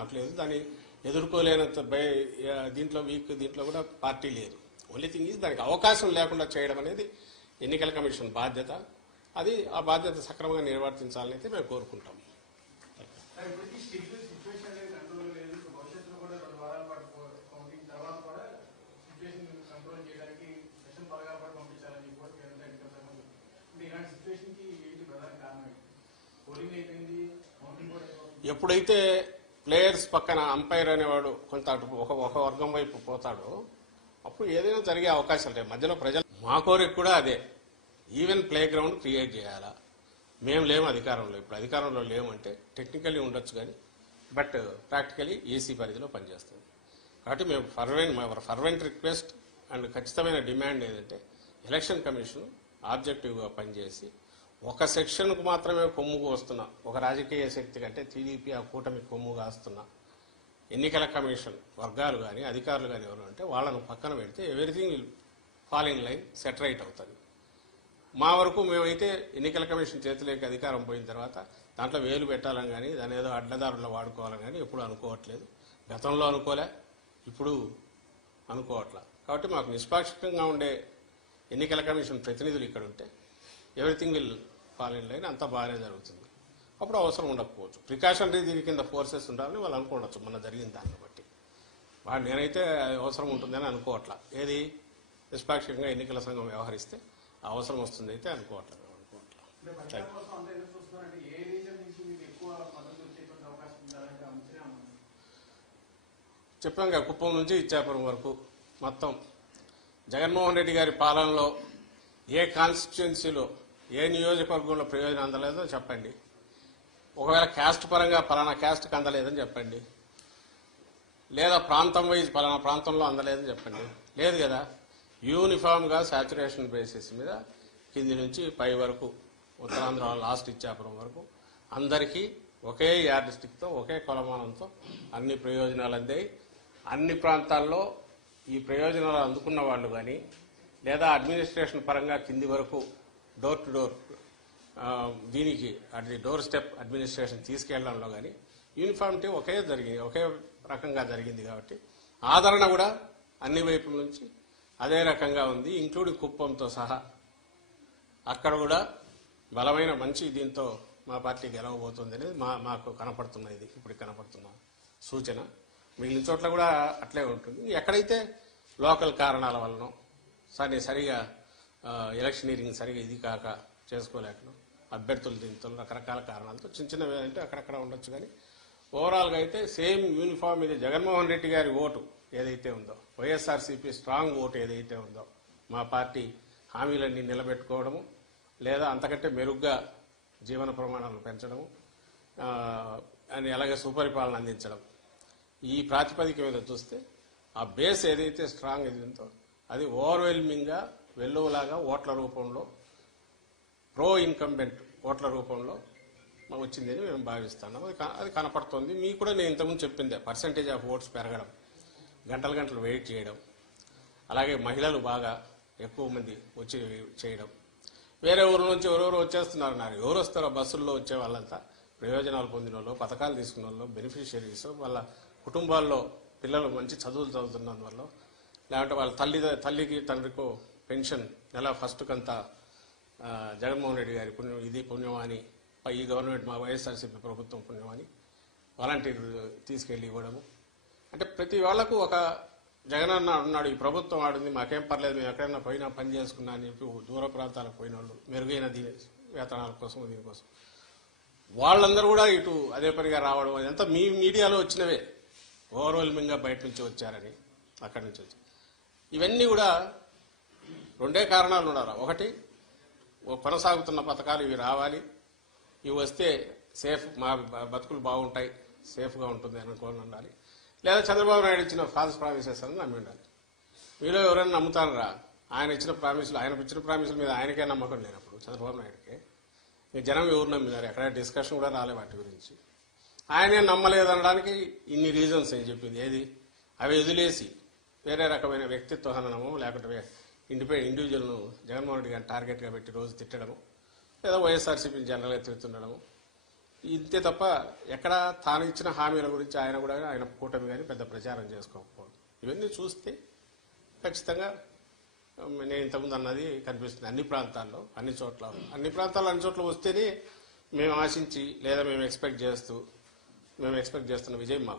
మాకు లేదు, దాన్ని ఎదుర్కోలేనంత దీంట్లో దీంట్లో కూడా పార్టీ లేదు. ఓన్లీ థింగ్ ఈజ్ దానికి అవకాశం లేకుండా చేయడం అనేది ఎన్నికల కమిషన్ బాధ్యత. అది ఆ బాధ్యత సక్రమంగా నిర్వర్తించాలని అయితే మేము కోరుకుంటాం. ఎప్పుడైతే ప్లేయర్స్ పక్కన అంపైర్ అనేవాడు కొంత ఒక వర్గం వైపు పోతాడో అప్పుడు ఏదైనా జరిగే అవకాశాలు ఉంటాయి. మధ్యలో ప్రజలు మా కోరిక కూడా అదే, ఈవెన్ ప్లే గ్రౌండ్ క్రియేట్ చేయాలా. మేము లేము అధికారంలో, ఇప్పుడు అధికారంలో లేమంటే టెక్నికల్లీ ఉండొచ్చు కానీ బట్ ప్రాక్టికలీ ఏసీ పరిధిలో పనిచేస్తుంది. కాబట్టి మేము ఫర్వెంట్ రిక్వెస్ట్ అండ్ ఖచ్చితమైన డిమాండ్ ఏంటంటే ఎలక్షన్ కమిషన్ ఆబ్జెక్టివ్గా పనిచేసి ఒక సెక్షన్కు మాత్రమే కొమ్ముకు వస్తున్న ఒక రాజకీయ శక్తి కంటే టీడీపీ ఆ కూటమి కొమ్ము కాస్తున్న ఎన్నికల కమిషన్ వర్గాలు కానీ అధికారులు కానీ ఎవరు అంటే వాళ్ళను పక్కన పెడితే everything will fall in line, set right అవుతుంది. మా వరకు మేమైతే ఎన్నికల కమిషన్ చేతిలోకి అధికారం పోయిన తర్వాత దాంట్లో వేలు పెట్టాలని కానీ దాని ఏదో అడ్డదారుల్లో వాడుకోవాలని కానీ ఎప్పుడు అనుకోవట్లేదు. గతంలో అనుకోలే, ఇప్పుడు అనుకోవట్లా. కాబట్టి మాకు నిష్పాక్షికంగా ఉండే ఎన్నికల కమిషన్ ప్రతినిధులు ఇక్కడ ఉంటే everything will fall in line, అంతా బాగానే జరుగుతుంది. అప్పుడు అవసరం ఉండకపోవచ్చు, ప్రికాషనరీ దీని కింద ఫోర్సెస్ ఉండాలని వాళ్ళు అనుకోవచ్చు. మొన్న జరిగిన దాన్ని బట్టి నేనైతే అవసరం ఉంటుందని అనుకోవట్లా. ఏది నిష్పాక్షికంగా ఎన్నికల సంఘం వ్యవహరిస్తే అవసరం వస్తుంది అయితే అనుకోవట్లేదు. చెప్పాం కదా, కుప్పం నుంచి ఇచ్చాపురం వరకు మొత్తం జగన్మోహన్ రెడ్డి గారి పాలనలో ఏ కాన్స్టిట్యుయెన్సీలో ఏ నియోజకవర్గంలో ప్రయోజనం అందలేదో చెప్పండి. ఒకవేళ క్యాస్ట్ పరంగా పలానా క్యాస్ట్కి అందలేదని చెప్పండి, లేదా ప్రాంతం వైజ్ పలానా ప్రాంతంలో అందలేదని చెప్పండి. లేదు కదా, యూనిఫామ్గా సాచురేషన్ బేసిస్ మీద కింది నుంచి పై వరకు ఉత్తరాంధ్ర లాస్ట్ ఇచ్చాపురం వరకు అందరికీ ఒకే యార్డ్ స్టిక్తో ఒకే కొలమానంతో అన్ని ప్రయోజనాలు అందాయి. అన్ని ప్రాంతాల్లో ఈ ప్రయోజనాలు అందుకున్న వాళ్ళు కానీ లేదా అడ్మినిస్ట్రేషన్ పరంగా కింది వరకు డోర్ టు డోర్ దీనికి అది డోర్ స్టెప్ అడ్మినిస్ట్రేషన్ తీసుకెళ్లడంలో కానీ యూనిఫామిటీ ఒకే రకంగా జరిగింది. కాబట్టి ఆదరణ కూడా అన్ని వైపుల నుంచి అదే రకంగా ఉంది, ఇంక్లూడింగ్ కుప్పంతో సహా. అక్కడ కూడా బలమైన మంచి దీంతో మా పార్టీ గెలవబోతుంది అనేది మాకు కనపడుతున్నది, ఇప్పుడు కనపడుతున్న సూచన. మిగిలిన చోట్ల కూడా అట్లే ఉంటుంది. ఎక్కడైతే లోకల్ కారణాల వలన సరిగా ఎలక్షనీరింగ్ సరిగా ఇది కాక చేసుకోలేకను అభ్యర్థులు దీంతో రకరకాల కారణాలతో చిన్నవి అంటే అక్కడక్కడ ఉండొచ్చు. కానీ ఓవరాల్గా అయితే సేమ్ యూనిఫామ్ ఇది జగన్మోహన్ రెడ్డి గారి ఓటు ఏదైతే ఉందో, వైఎస్ఆర్సీపీ స్ట్రాంగ్ ఓటు ఏదైతే ఉందో, మా పార్టీ హామీలన్నీ నిలబెట్టుకోవడము లేదా అంతకంటే మెరుగ్గా జీవన ప్రమాణాలను పెంచడము అని అలాగే సుపరిపాలన అందించడం, ఈ ప్రాతిపదిక మీద చూస్తే ఆ బేస్ ఏదైతే స్ట్రాంగ్ ఇది ఉందో అది ఓవర్వెల్మింగ్గా వెల్లువలాగా ఓట్ల రూపంలో ప్రో ఇన్కంబెంట్ ఓట్ల రూపంలో వచ్చిందని మేము భావిస్తున్నాం. అది కనపడుతుంది. మీకు కూడా నేను ఇంతకుముందు చెప్పిందే, పర్సంటేజ్ ఆఫ్ ఓట్స్ పెరగడం, గంటలు వెయిట్ చేయడం, అలాగే మహిళలు బాగా ఎక్కువ మంది వచ్చి చేయడం, వేరే ఊరు నుంచి ఎవరెవరు వచ్చేస్తున్నారు. ఎవరు వస్తారో బస్సుల్లో వచ్చే వాళ్ళంతా ప్రయోజనాలు పొందిన వాళ్ళు, పథకాలు తీసుకున్న వాళ్ళు, బెనిఫిషియరీస్, వాళ్ళ కుటుంబాల్లో పిల్లలు మంచి చదువులు చదువుతున్నందువల్ల, లేదంటే వాళ్ళ తల్లికి తండ్రికో పెన్షన్ నెల ఫస్ట్ కంతా జగన్మోహన్ రెడ్డి గారి పుణ్యం, ఇది పుణ్యమాని ఈ గవర్నమెంట్ మా వైఎస్ఆర్సీపీ ప్రభుత్వం పుణ్యమాని వాలంటీర్ తీసుకెళ్లి ఇవ్వడము. అంటే ప్రతి వాళ్లకు ఒక జగనన్న ఉన్నాడు, ఈ ప్రభుత్వం ఆడింది, మాకేం పర్లేదు, మేము ఎక్కడైనా పోయినా పని చేసుకున్నా అని చెప్పి దూర ప్రాంతాలకు పోయిన వాళ్ళు మెరుగైన వేతనాల కోసం దీనికోసం వాళ్ళందరూ కూడా ఇటు అదే పనిగా రావడం, అదంతా మీ మీడియాలో వచ్చినవే, ఓవర్వెల్మింగ్గా బయట నుంచి వచ్చారని అక్కడి నుంచి వచ్చి. ఇవన్నీ కూడా రెండే కారణాలు ఉండాలి. ఒకటి, కొనసాగుతున్న పథకాలు ఇవి రావాలి, ఇవి వస్తే సేఫ్, మా బతుకులు బాగుంటాయి, సేఫ్గా ఉంటుంది అనుకోని ఉండాలి. లేదా చంద్రబాబు నాయుడు ఇచ్చిన ఫాల్స్ ప్రామిసెస్ అని నమ్మి ఉండాలి. మీలో ఎవరైనా నమ్ముతారా? ఆయన ఇచ్చిన ప్రామిసుల మీద ఆయనకే నమ్మకం లేనప్పుడు చంద్రబాబు నాయుడుకే జనం ఎవరు నమ్మినారు? ఎక్కడ డిస్కషన్ కూడా రాలే వాటి గురించి. ఆయనే నమ్మలేదనడానికి ఇన్ని రీజన్స్ ఏం చెప్పింది. ఏది అవి వదిలేసి వేరే రకమైన వ్యక్తిత్వ హననము, లేకుంటే ఇండివిజువల్ను జగన్మోహన్ రెడ్డి గారిని టార్గెట్గా పెట్టి రోజు తిట్టడము, లేదా వైఎస్ఆర్సీపీని జనరల్గా తిడుతుండడము, ఇంతే తప్ప ఎక్కడ తాను ఇచ్చిన హామీల గురించి ఆయన కూడా ఆయన కూటమి కానీ పెద్ద ప్రచారం చేసుకోకపోవడం ఇవన్నీ చూస్తే ఖచ్చితంగా నేను ఇంతకుముందు అన్నది కనిపిస్తుంది. అన్ని ప్రాంతాల్లో అన్ని చోట్ల వస్తేనే మేము ఆశించి లేదా మేము ఎక్స్పెక్ట్ చేస్తున్న విజయం మాకు